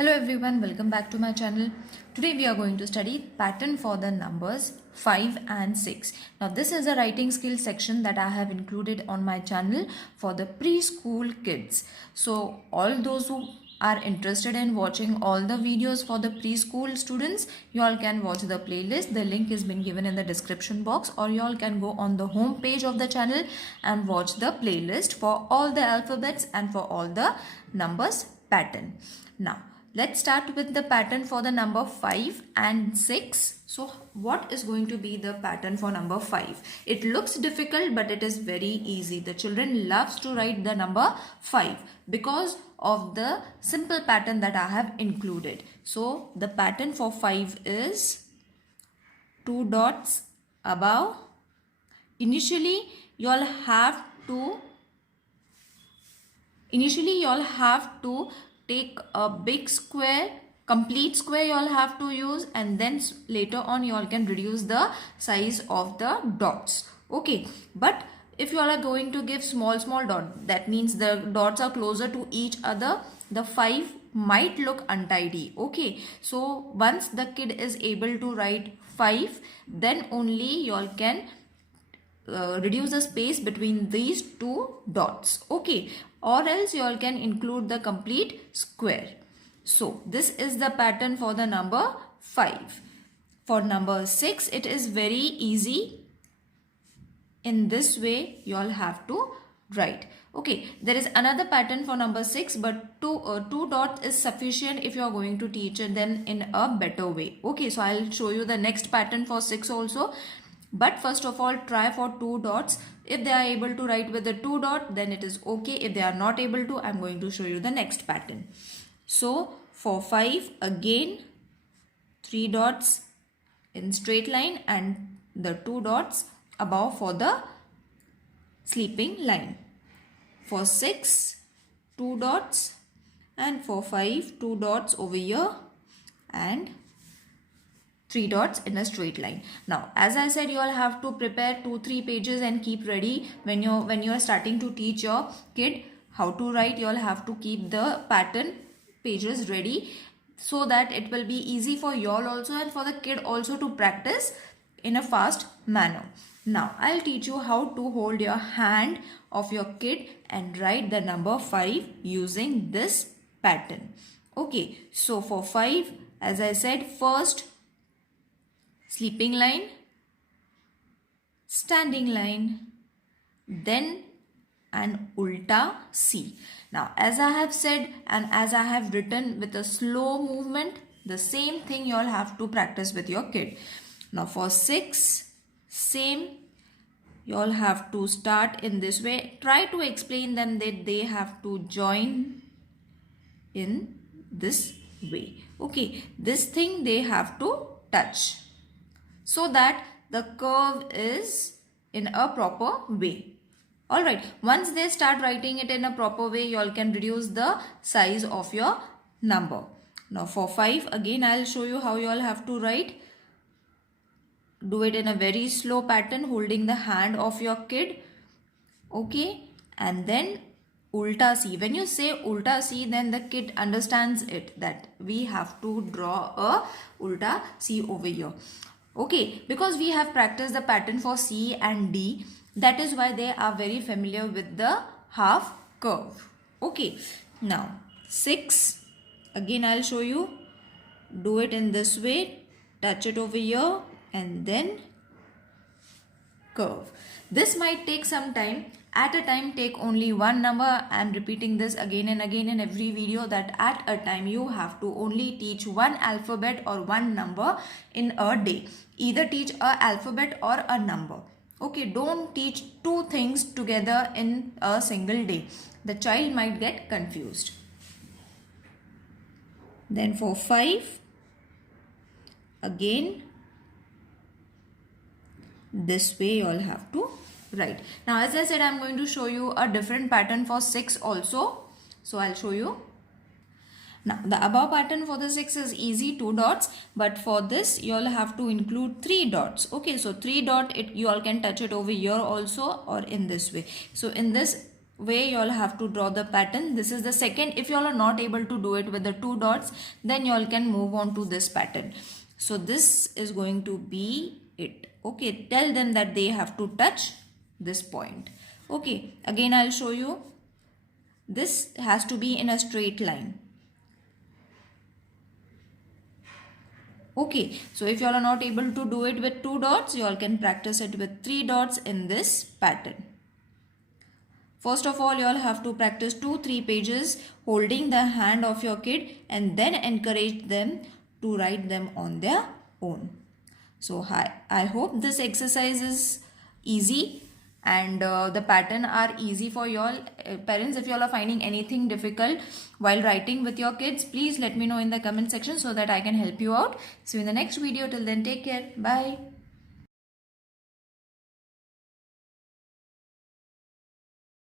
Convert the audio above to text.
Hello everyone, welcome back to my channel. Today we are going to study pattern for the numbers 5 and 6. Now this is a writing skill section that I have included on my channel for the preschool kids. So all those who are interested in watching all the videos for the preschool students, you all can watch the playlist. The link has been given in the description box, or you all can go on the home page of the channel and watch the playlist for all the alphabets and for all the numbers pattern. Now let's start with the pattern for the number 5 and 6. So what is going to be the pattern for number 5? It looks difficult, but it is very easy. The children loves to write the number 5 because of the simple pattern that I have included. So the pattern for 5 is 2 dots above. Initially you all have to take a big square, complete square you all have to use, and then later on you all can reduce the size of the dots. Okay, but if you all are going to give small dot, that means the dots are closer to each other, the 5 might look untidy. Okay, so once the kid is able to write 5, then only you all can reduce the space between these two dots. Okay, or else you all can include the complete square. So this is the pattern for the number 5. For number 6, it is very easy. In this way you all have to write. Okay, there is another pattern for number 6, but two dots is sufficient if you are going to teach it then in a better way. Okay, so I'll show you the next pattern for 6 also. But first of all, try for 2 dots. If they are able to write with the 2 dot, then it is okay. If they are not able to, I'm going to show you the next pattern. So for 5, again 3 dots in straight line and the 2 dots above for the sleeping line. For 6, 2 dots, and for 5, 2 dots over here and 3 dots in a straight line. Now as I said, you all have to prepare 2-3 pages and keep ready when you are starting to teach your kid how to write. You all have to keep the pattern pages ready so that it will be easy for you all also and for the kid also to practice in a fast manner. Now I'll teach you how to hold your hand of your kid and write the number 5 using this pattern. Okay, so for 5, as I said, first sleeping line, standing line, then an ulta C. Now as I have said and as I have written with a slow movement, the same thing you all have to practice with your kid. Now for 6, same, you all have to start in this way. Try to explain them that they have to join in this way. Okay, this thing they have to touch, so that the curve is in a proper way. Alright, once they start writing it in a proper way, you all can reduce the size of your number. Now for 5, again I'll show you how you all have to write. Do it in a very slow pattern, holding the hand of your kid. Okay, and then ulta C. When you say ulta C, then the kid understands it, that we have to draw a ulta C over here. Okay, because we have practiced the pattern for C and D, that is why they are very familiar with the half curve. Okay, now 6, again I'll show you. Do it in this way, touch it over here and then curve. This might take some time. At a time, take only one number. I am repeating this again and again in every video, that at a time you have to only teach one alphabet or one number in a day. Either teach a alphabet or a number. Okay, don't teach 2 things together in a single day. The child might get confused. Then for 5, again this way you all have to write. Now as I said, I am going to show you a different pattern for 6 also. So I'll show you. Now the above pattern for the 6 is easy, 2 dots, but for this you all have to include 3 dots. Okay, so 3 dot, you all can touch it over here also or in this way. So in this way you all have to draw the pattern. This is the second. If you all are not able to do it with the 2 dots, then you all can move on to this pattern. So this is going to be it. Okay, tell them that they have to touch this point. Okay, again I'll show you. This has to be in a straight line. Okay, so if you all are not able to do it with 2 dots, you all can practice it with 3 dots in this pattern. First of all, you all have to practice 2-3 pages holding the hand of your kid and then encourage them to write them on their own. So I hope this exercise is easy and the pattern are easy for you all. Parents, if you all are finding anything difficult while writing with your kids, please let me know in the comment section so that I can help you out. See you in the next video. Till then, take care. Bye.